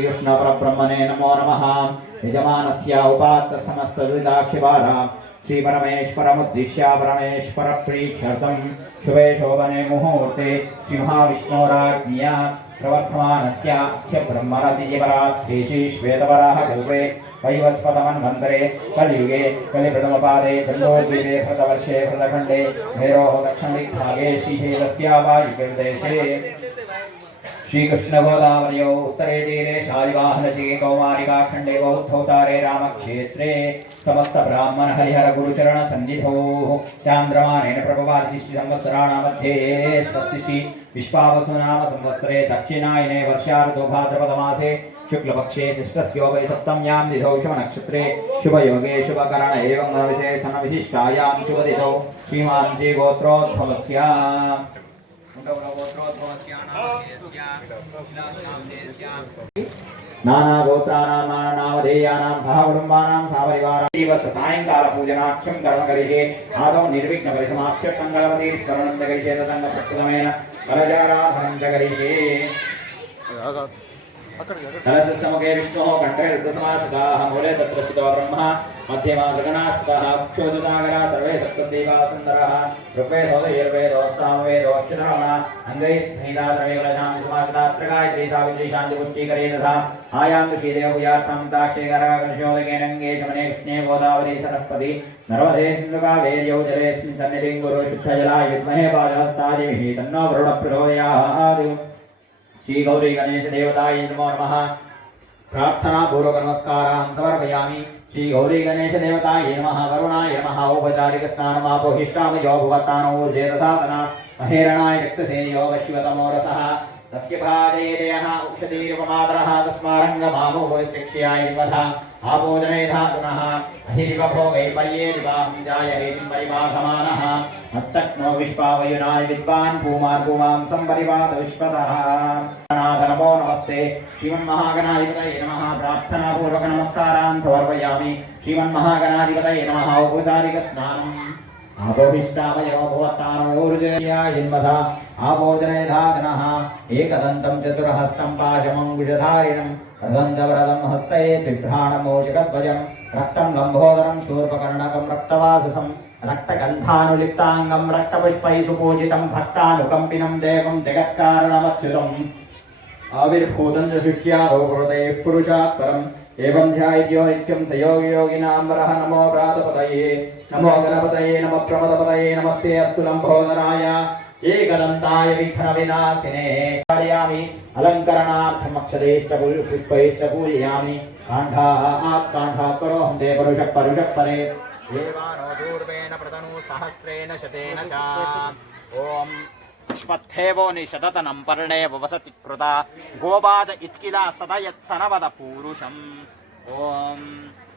कृष्ण परब्रह्मणे नमो नमः। यजमानस्य उपात्त समस्त दुरिताक्षिपारा श्री परमेश्वरमुद्दिश्य परमेश्वर प्रीत्यर्थं शुभे शोभने मुहूर्ते श्री महाविष्णोराज्ञया प्रवर्तमानस्य अक्ष ब्रह्मणदिव्यपरात्रे श्री श्वेतवराह कल्पे वैवस्वतमन्वन्तरे कलियुगे कलिप्रथमपादे खण्डोद्वीपे कृतवर्षे कृतखण्डे मेरोः दक्षिणदिग्भागे श्रीशैलस्य वायुव्यदेशे श्रीकृष्ण गोदावर्यो उत्तरे तीरे शालिवाहनसी कौमारिका खंडे बौद्धोतारे रामक्षेत्रे समस्त ब्राह्मण हरिहर गुरुचरण सन्निधौ चांद्रमानेन प्रभवादिष्टि संवत्सराणां मध्ये स्वस्ति विश्वावसु नाम संवत्सरे दक्षिणायने वर्षार्धो भाद्रपदमासे शुक्लपक्षे षष्ठस्योपरि सप्तम्यां तिथौ शुभनक्षत्रे शुभयोगे शुभकरण एवं नवविशेषण विशिष्टायां शुभतिथौ श्रीमान् श्रीगोत्रोद्भवस्य नाना गोत्राणां नानावधेयानां सहकुटुम्बानां सपरिवारां सायंकाल पूजनाख्यं कर्म करिष्ये आदौ निर्विघ्न परिसमाप्य मंगलवती स्मरणं च करिष्ये तदंग प्रकृतमेन वरजाराधनं च करिष्ये कलशसमुखे विष्णोः कण्ठे रुद्रसमासिताः मूले तत्र स्थितो ब्रह्मा मध्ये मातृगणास्तः क्षोधसागरः सर्वे सप्तदेवाः सुन्दरः ऋग्वेदो यजुर्वेदो सामवेदो अक्षरमणा अङ्गैः स्नेहिता द्रव्यकलशां सुमासितात्र गायत्री सावित्री शान्तिपुष्टिकरे तथा आयां श्रीदेवपूजार्थं ताक्षेकरकलशोदकेनङ्गे शमने कृष्णे गोदावरी सरस्वती नर्मदे सिन्धुकावेर्यौ जलेऽस्मिन् सन्निधिं कुरु शुद्धजलाय विद्महे पादहस्तादिभिः तन्नो वरुणः प्रचोदयात्। श्री गौरी गणेश देवताय नमो नमः। प्रार्थना पूर्वक नमस्कारान् समर्पयामि। श्री गौरी गणेश देवताय नमः। वरुणाय नमः। औपचारिक स्नानमापोहिष्टामयो भुवतानो जेतसातना महेरणाय चक्षसे यो वश्वतमो रसः तस्य भाजयेदयः उक्षतीरुपमातरः तस्मारङ्गमामो शिक्ष्याय वधा आपोजने धातुनः अहिरिवभोगै पर्येदिवाहं जायहेतिं परिवासमानः हस्तक्नो विश्वावयुनाय विद्वान् भूमार्भूमां सम्परिवात विश्वतः नमो नमस्ते श्रीमन्महागणाधिपतये नमः। प्रार्थनापूर्वक नमस्कारान् समर्पयामि। श्रीमन्महागणाधिपतये नमः। औपचारिक स्नानम् आपोहिष्टामयो भुवतानोर्जयाय वधा आपोजने धातुनः एकदन्तं चतुर्हस्तं पाशमङ्कुशधारिणं रथं च वरदं हस्ते बिभ्राणमोषकध्वजं रक्तं लम्बोदरं शूर्पकर्णकं रक्तवाससं रक्तगन्धानुलिप्ताङ्गं रक्तपुष्पैः सुपूजितं भक्तानुकम्पिनं देवं जगत्कारणमच्युतम् आविर्भूतं च शिष्यादो हृदयेः पुरुषात् परम् एवं ध्यायित्यो नित्यं स योगिनां वरः नमो प्रातपतये नमो गणपतये नमः प्रमदपतये नमस्ते अस्तु लम्बोदराय एकदन्ताय विघ्नविनाशिने कारयामि अलङ्करणार्थम् अक्षदैश्च पुष्पैश्च पूजयामि काण्ठात् करोहं ते परुषः परे देवानो दूर्वेण प्रतनु सहस्रेण शतेन च ॐ अश्वत्थेवो निषदतनं पर्णे वसति कृता गोबाज इत्किला सदयत्सनवद पूरुषम् ॐ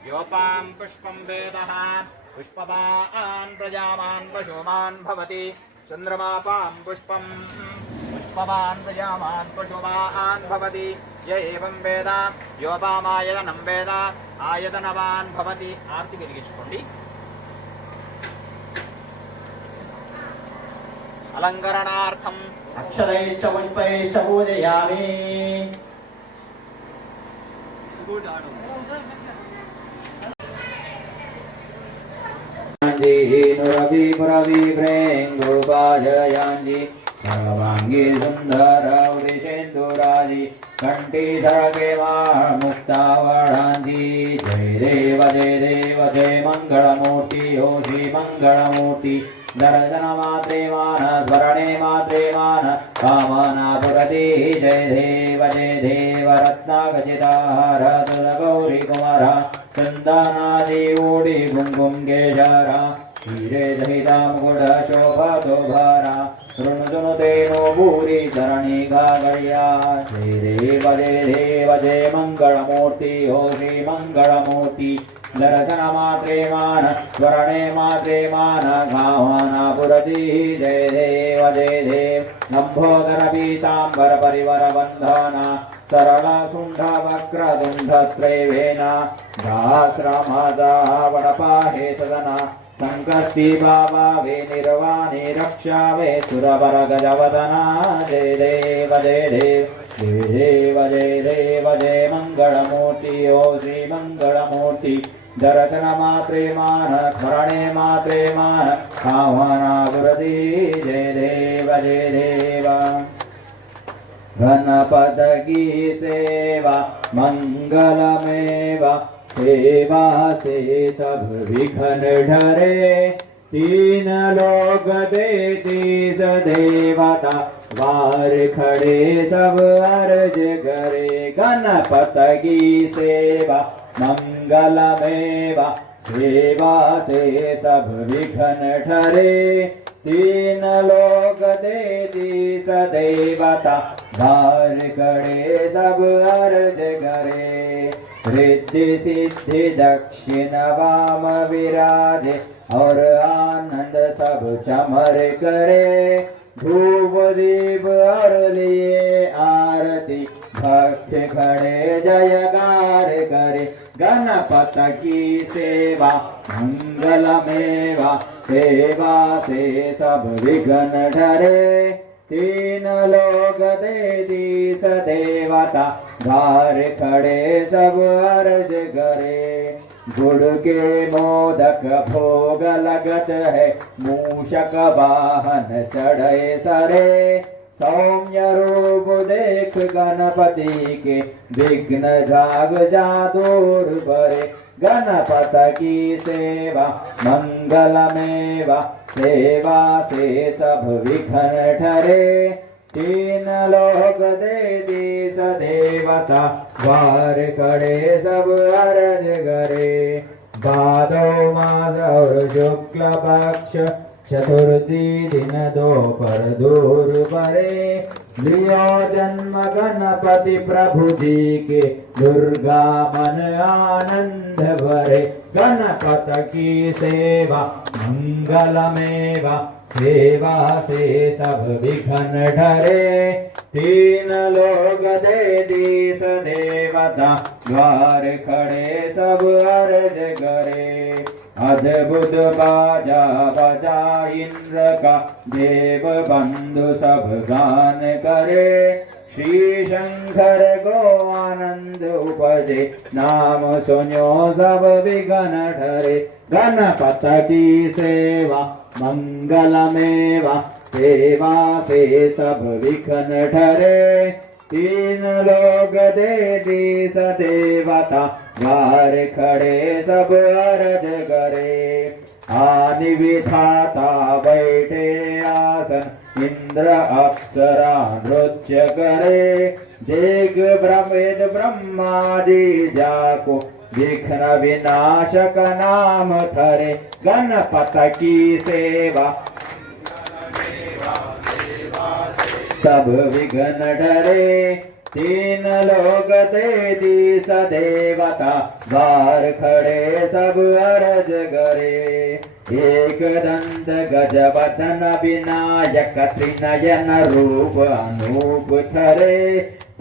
योपां पुष्पं वेदः पुष्पवान् प्रजावान् पशुमान् भवति चन्द्रमापां पुष्पं पुष्पवान् प्रजावान् पशुमान् भवति य एवं वेद योपामायतनं वेद आयतनवान् भवति आर्ति వెలిగించుకోండి। अलंकरणार्थम् अक्षरैश्च पुष्पैश्च पूजयामि। नुरवि पुरवि भ्रेङ्गुपाजयाञ्जि सर्वाङ्गी सुन्दर वृषेन्दुराजि कण्ठी सरगेवा मुक्तावळाञ्जि जय देव जय मङ्गलमूर्ति ओ श्री मङ्गलमूर्ति दर्शन मात्रे मान स्मरणे मात्रे मान कामना पुरति जय देव रत्नाखचिताहार गौरी कुमार चंदनादि ओडि कुंकुम केशरा हीरे सहिता मुकुट शोभतो भारा ऋणुजुनुते नो भूरि चरणी गागर्या जय देव जय मंगलमूर्ति ओ श्री मंगलमूर्ति दर्शन मात्रे मान स्मरणे मात्रे मान कामना पुरति जय देव लंबोदर पीतांबर परिवर बंधना सरल सुंड वक्र दुंड त्रैवेन सहस्रमादा वडपाहे सदना संकष्टि भावे निर्वाणे रक्षावे सुरवर गजवदना जय देव जय देव जय मंगलमूर्ति ओ श्री मंगलमूर्ति दर्शन मात्रे मान स्मरणे मात्रे मान कामना गुरुति जय देव गणपत की सेवा मंगलमेवा सेवा से सब विघ्न ढरे तीन लोग देती सदेवता वार खड़े सब अर्ज करे गणपत की सेवा मंगलमेवा सेवा से सब विघ्न ठरे तीन लोग देती सदेवता वार खड़े सब अर्ज करे रिद्धि सिद्धि दक्षिण वाम विराजे और आनंद सब चमर करे धूप दीप और लिए आरती भक्त खड़े जयकार करे गणपत की सेवा मंगलमेवा सेवा से सब विघ्न ठरे तीन लोग देती सदेवता द्वार खड़े सब अर्ज करे गुड़ के मोदक भोग लगत है मूषक वाहन चढ़े सरे सौम्य रूप देख गणपति के विघ्न जाग जा दूर बरे गणपत की सेवा मंगलमेवा सेवा से सब विघ्न ठरे तीन लोक देती सदेवता द्वार खड़े सब अर्ज करे भादो मास और शुक्ल पक्ष चतुर्थी दिन दोपहर दूर परे लियो जन्म गणपति प्रभु जी के दुर्गा मन आनंद भरे गणपत की सेवा मंगलमेवा सेवा से सब विघ्न ढरे तीन लोग देती सदेवता द्वार खड़े सब अर्ज करे अद्भुत बाजा बजा इंद्र का देव बंधु सब गान करे श्री शंकर को आनंद उपजे नाम सुनो सब विघ्न ठरे गणपत की सेवा मंगलमेवा सेवा से सब विघ्न ठरे तीन लोग देती सदेवता द्वार खड़े सब अर्ज करे आदि विधाता बैठे आसन इंद्र अप्सरा नृत्य करे देख ब्रह्मेद ब्रह्मादि जाको विघ्न विनाशक नाम धरे गणपत की सेवा सब विघ्न डरे तीन लोग देती सदेवता द्वार खड़े सब अर्ज करे एक दंत गजवदन विनायक त्रिनयन रूप अनूप धरे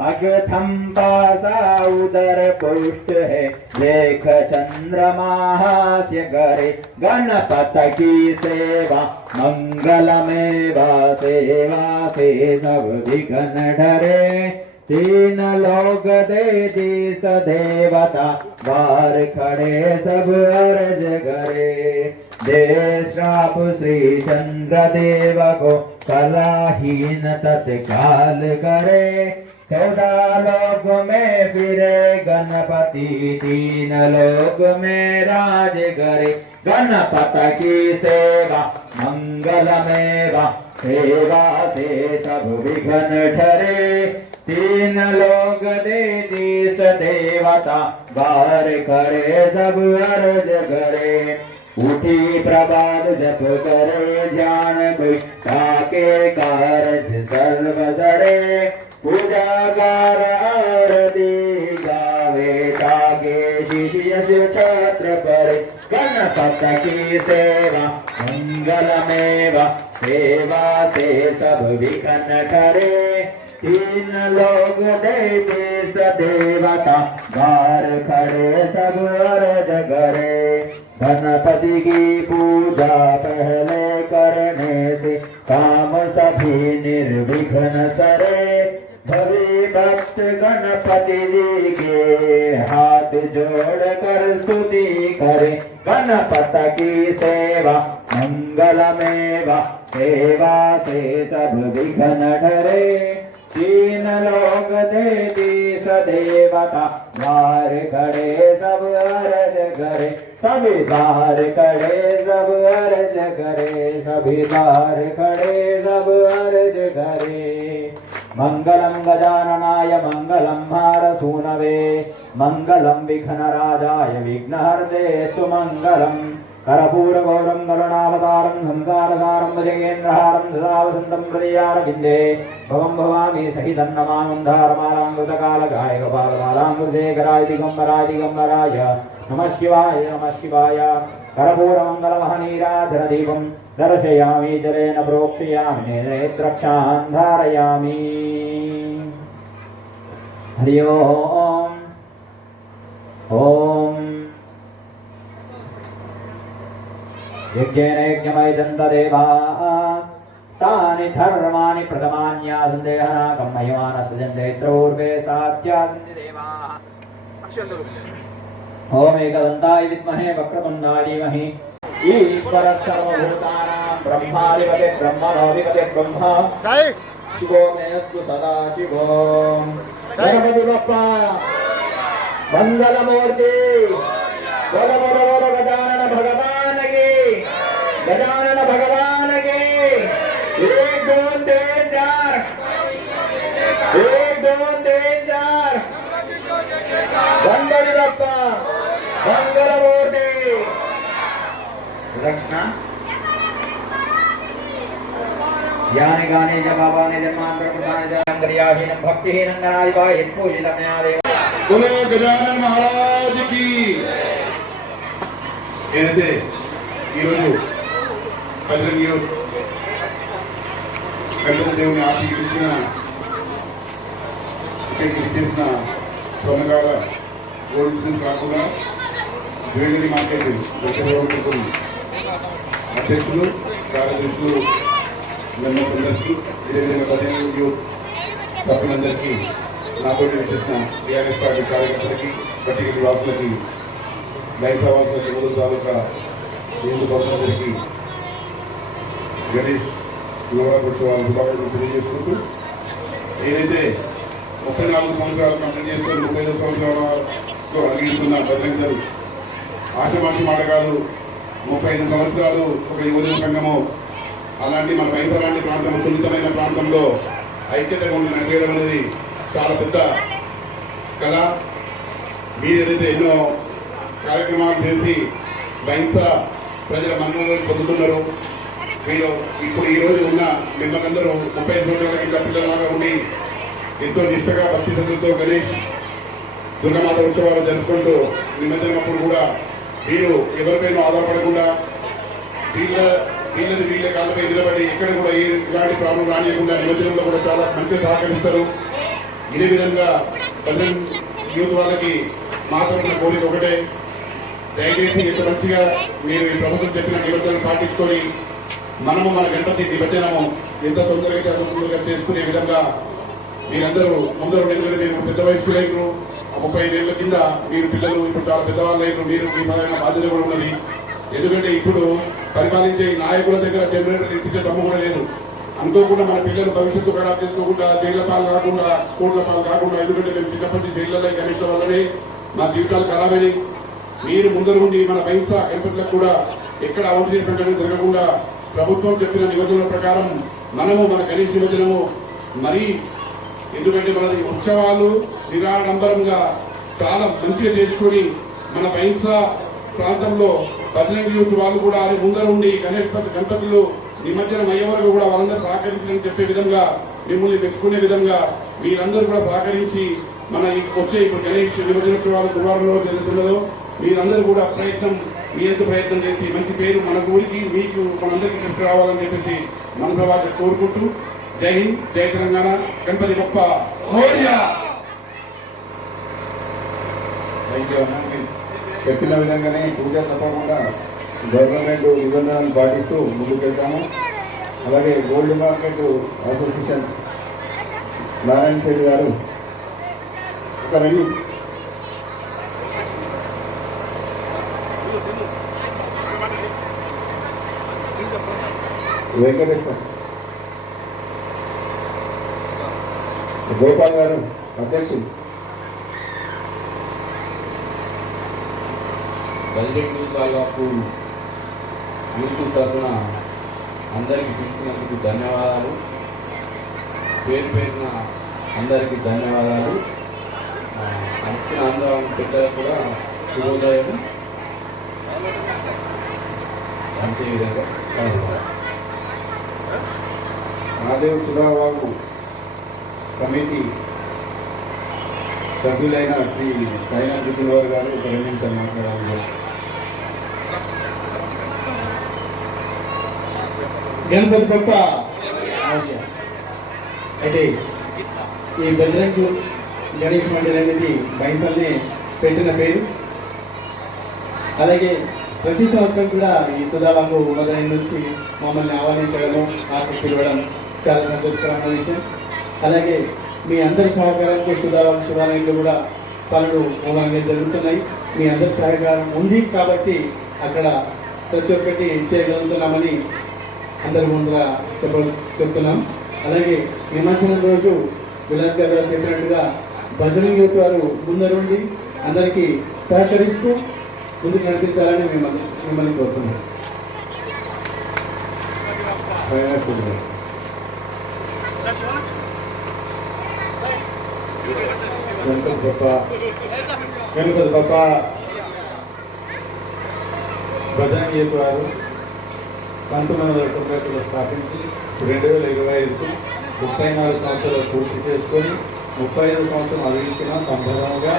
पग थम्बा सा उदर पुष्ट है देख चंद्रमा हास्य करे गणपत की सेवा मंगलमेवा सेवा से सब विघ्न डरे तीन लोग देती सदेवता द्वार खड़े सब अर्ज करे देश श्राप श्री चंद्र देव को कलाहीन तत्काल करे 14 लोक में फिरे गणपति तीन लोक में राज करे गणपत की सेवा मंगलमेवा सेवा से सब विघ्न ठरे तीन लोग देती सदेवता द्वार खड़े सब अर्ज करे उठी प्रभात जप करे ध्यान कोई ताके कारज सर्व सरे पूजा कार आरती गावे ताके शिष्य शिव छात्र परे गणपत की सेवा मंगलमेवा सेवा से सब विघ्न ठरे तीन लोग देते सदेवता द्वार खड़े सब अर्ज करे गणपति की पूजा पहले करने से काम सभी निर्विघ्न सरे भरी भक्त गणपति जी के हाथ जोड़ कर स्तुति करे। गणपत की सेवा मंगलमेवा सेवा से सब विघ्न डरे। तीन लोक देती सदेवता द्वार खड़े सब अर्ज करे। सभी द्वार खड़े सब अर्ज करे। सभी द्वार खड़े सब अर्ज करे। मंगलम गजाननाय मंगलम हारसूनवे मंगलम विघ्नराजाय विघ्नहर्तेस्तु मंगलम। कर्पूरगौरं करुणावतारं संसारसारं भुजगेन्द्रहारं सदा वसन्तं हृदयारविन्दे भवं भवामि सहितं नमामि धारमालाङ्कृतकालकाय गोपालमालाङ्कृतेकराय दिगम्बराय दिगम्बराय नमः शिवाय कर्पूरमङ्गलमहनीराजनदीपं दर्शयामि जलेन प्रोक्षयामि नेत्रक्षान् धारयामि। हरि ओम् ॐ यज्ञेन यज्ञमयजन्त देवाः तानि धर्माणि प्रथमान्यासन्देहनाकं महिमानः पूर्वे साध्यासन्ति देवाः। ओम एकदन्ताय विद्महे वक्रतुण्डाय धीमहि ईश्वरः सर्वभूतानां ब्रह्माधिपतिः ब्रह्मणोऽधिपतिः ब्रह्मा शिवो मेऽस्तु सदा शिवो। गणपति बप्पा मंगलमूर्ति बोल बोल बोल गजानन भगवान की गजानन भगवान की। 1 2 3 4 1 2 3 4 गणपति बप्पा मंगलमूर्ति। दक्षिणा यानि गानि जपापानि जन्मान्तरकृतानि च क्रियाहीनं भक्तिहीनं गणाधिपाय यत्पूजितं मया देव। बोलो गजानन महाराज की। ఏదైతే ఈరోజు ప్రజలు గణపతి దేవుని ఆర్తికి ఇచ్చిన ఇక్కడికి చేసిన స్వర్ణకాల గోల్డ్ బిజినెస్ కాకుండా జ్యువెలరీ మార్కెట్ ప్రభుత్వం అధ్యక్షులు కార్యదర్శులు మెంబర్స్ అందరికీ ఇదేవిధంగా 15 యూత్ సభ్యులందరికీ నాతో చేసిన టీఆర్ఎస్ పార్టీ కార్యకర్తలకి పర్టికులర్ వాసులకి లైన్ సవాసులకి మొదటి తాలూకా హిందూ భక్తులందరికీ గణేష్ నవరాత్రోత్సవాల శుభాకాంక్షలు తెలియజేసుకుంటూ ఏదైతే 34 సంవత్సరాలు కంప్లీట్ చేసుకొని 35 సంవత్సరాలతో అడిగిస్తున్న బజరంగదళ్ ఆశమాషి మాట కాదు. 35 సంవత్సరాలు ఒక యువజన సంఘము అలాంటి మన వయసు లాంటి ప్రాంతం సున్నితమైన ప్రాంతంలో ఐక్యతగా ఉండి నడిపేయడం అనేది చాలా పెద్ద కళ. మీరు ఏదైతే ఎన్నో కార్యక్రమాలు చేసి బైన్స ప్రజల మన్ననలు పొందుతున్నారు. మీరు ఇప్పుడు ఈరోజు ఉన్న మిమ్మల్ందరూ 35 సంవత్సరాల కింద పిల్లలాగా ఉండి ఎంతో నిష్టగా భక్తి శ్రద్ధలతో గణేష్ దుర్గమాత ఉత్సవాలు జరుపుకుంటూ నిమజ్జనప్పుడు కూడా మీరు ఎవరిపైనా ఆధారపడకుండా వీళ్ళ కాళ్ళపై నిలబడి ఎక్కడ కూడా ఇలాంటి ప్రాబ్లం రానియకుండా నిమజ్జనంలో కూడా చాలా మంచిగా సహకరిస్తారు. ఇదే విధంగా బజరంగ్ యూత్ వాళ్ళకి మా తరఫున కోరిక ఒకటే, దయచేసి ఎంత మంచిగా మీరు ఈ ప్రభుత్వం చెప్పిన నిబంధనలు పాటించుకొని మనము మన గణపతి నిమజ్జనము ఎంత తొందరగా చేసుకునే విధంగా మీరందరూ ముందరు ఎందుకంటే మీరు పెద్ద వయసు లేరు, 35 ఏళ్ల కింద మీరు పిల్లలు ఇప్పుడు చాలా పెద్దవాళ్ళు లేరు, మీరు మీ పైన బాధ్యత కూడా ఉన్నది. ఎందుకంటే ఇప్పుడు పరిపాలించే నాయకుల దగ్గర జనరేటర్ ఇప్పించే దమ్ము కూడా లేదు. అనుకోకుండా మన పిల్లలు భవిష్యత్తు ఖరాబ్ చేసుకోకుండా జైళ్ల పాలు కాకుండా కోట్ల పాలు కాకుండా, ఎందుకంటే మేము చిన్నప్పటి జైళ్లలో గణేష్ వల్లనే మా జీవితాలు ఖరాబైనవి. మీరు ముందరు ఉండి మన బైన్స గణపతులకు కూడా ఎక్కడ అవంతి జరగకుండా ప్రభుత్వం చెప్పిన నిబంధనల ప్రకారం మనము మన గణేష్ నిమజ్జనము మరీ, ఎందుకంటే మనది ఉత్సవాలు నిరాడంబరంగా చాలా మంచిగా చేసుకొని మన బైన్స ప్రాంతంలో బజరంగ్ యూత్ వాళ్ళు కూడా అది ముందరుండి గణపతులు నిమజ్జనం అయ్యే వరకు కూడా వాళ్ళందరూ సహకరించాలని చెప్పే విధంగా మిమ్మల్ని మెచ్చుకునే విధంగా మీరందరూ కూడా సహకరించి మన వచ్చే ఇప్పుడు గణేష్ నిమజ్జనోత్సవాలు గురువారంలో జరుగుతున్నదో మీరందరూ కూడా మీ ఎంత ప్రయత్నం చేసి మంచి పేరు మన ఊరికి మీకు మనందరికీ తీసుకురావాలని చెప్పేసి మనసభ కోరుకుంటూ జై హింద్, జై తెలంగాణ, గణపతి బప్ప మోరియా. చెప్పిన విధంగానే పూజ తప్పకుండా గవర్నమెంట్ నిబంధనలు పాటిస్తూ ముందుకెళ్తాము. అలాగే gold market association Narayana Reddy గారు ఒక రెండు వెంకటేశ్వర గోపాల్ గారు అధ్యక్షులు. బడ్జెట్ తాలూకు యూట్యూబ్ తరఫున అందరికీ పిలిచినందుకు ధన్యవాదాలు. పేరు పేరున అందరికీ ధన్యవాదాలు. వచ్చిన అందరం పెద్దలకు కూడా శుభోదయం. మంచి విధంగా మాదేవ్ సుధాబాబు సమితి సభ్యులైన శ్రీ సాయినాథ్ గిరివారు గారు ఒక 2 నిమిషాలు మాట్లాడాలి. గణపతి బప్ప అయితే ఈ బజరంగ్ గణేష్ మందిర్ అనేది బైసల్ని పెట్టిన పేరు. అలాగే ప్రతి సంవత్సరం కూడా ఈ సుధాబాబు మొదలైన నుంచి మమ్మల్ని ఆహ్వానించడము ఆకు పిలవడం చాలా సంతోషకరమైన విషయం. అలాగే మీ అందరి సహకారంతో సుధాబాబు శివాలయంలో కూడా పనులు మమ్మల్ని జరుగుతున్నాయి. మీ అందరి సహకారం ఉంది కాబట్టి అక్కడ ప్రతి ఒక్కటి చేయగలుగుతున్నామని అందరి ముందుగా చెప్తున్నాం. అలాగే నిమజ్జనం రోజు విలాస్ గారు చెప్పినట్టుగా బజరంగ్ యూత్ వారు ముందరుండి అందరికీ సహకరిస్తూ ముందుకు నడిపించాలని మిమ్మల్ని కోరుతున్నాం. గణపతి బప్ప బజరంగ్ యూత్ వారు 1991లో స్థాపించి 2025కు 34 సంవత్సరాలు పూర్తి చేసుకొని 35 సంవత్సరం అధిగించిన సందర్భంగా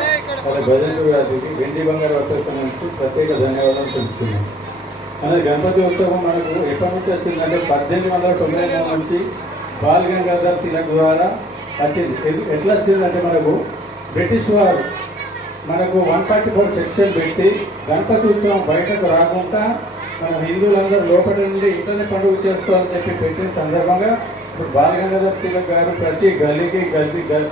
వాళ్ళ భజన వ్యాధికి వెండి బంగారు వర్తస్థానానికి ప్రత్యేక ధన్యవాదాలు తెలుపుతున్నాం. అలాగే గణపతి ఉత్సవం మనకు ఎప్పటి నుంచి వచ్చిందంటే 1893 నుంచి బాల్ గంగాధర్ తిలక్ ద్వారా వచ్చింది. ఎట్లా వచ్చిందంటే మనకు బ్రిటిష్ వారు మనకు 144 సెక్షన్ పెట్టి గణపతి ఉత్సవం బయటకు రాకుండా మన హిందువులందరూ లోపల నుండి ఇంట్లోనే పండుగ చేసుకోవాలని చెప్పి పెట్టిన సందర్భంగా ఇప్పుడు బాలగంగాధర్ తిలక్ గారు ప్రతి గలీకి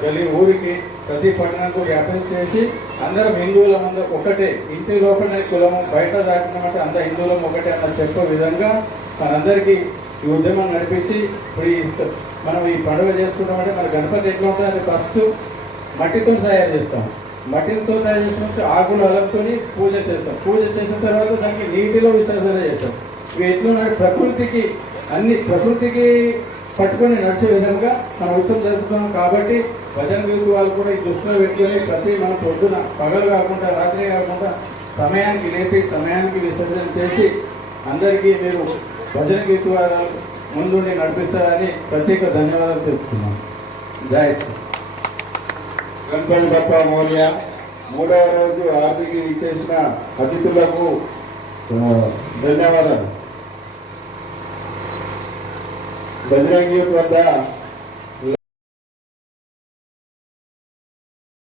గలీ ఊరికి ప్రతి పట్టణానికి వ్యాపారం చేసి అందరం హిందువులందరూ ఒకటే, ఇంటి లోపల కులము బయట దాటినమంటే అందరు హిందువులం ఒకటే అన్న చెప్పే విధంగా మనందరికీ ఈ ఉద్యమం నడిపించి ఇప్పుడు మనం ఈ పండుగ చేసుకుంటామంటే మన గణపతి ఎట్లా ఉంటుందంటే ఫస్ట్ మట్టితో తయారు చేస్తాం. మట్టితో తయారు చేసినట్టు ఆకులు అలంకొని పూజ చేస్తాం. పూజ చేసిన తర్వాత దానికి నీటిలో విసర్జన చేస్తాం. ఇవి ఎట్లా ప్రకృతికి ప్రకృతికి పట్టుకొని నడిచే విధంగా మన ఉత్సవం జరుపుతున్నాం. కాబట్టి భజన యూత్ వాళ్ళు కూడా ఈ దృష్టిలో పెట్టుకొని ప్రతి మన పొద్దున పగలు కాకుండా రాత్రి కాకుండా సమయానికి లేపి సమయానికి విసర్జన చేసి అందరికీ మీరు భజన యూత్ వారు ముందుండి నడిపిస్తారని ప్రత్యేక ధన్యవాదాలు తెలుపుతున్నాం. జై శ్రీ గణపతి బప్ప మౌర్య 3వ రోజు ఆర్థిక ఇచ్చేసిన అతిథులకు ధన్యవాదాలు. బజరంగ్ యూత్ వద్ద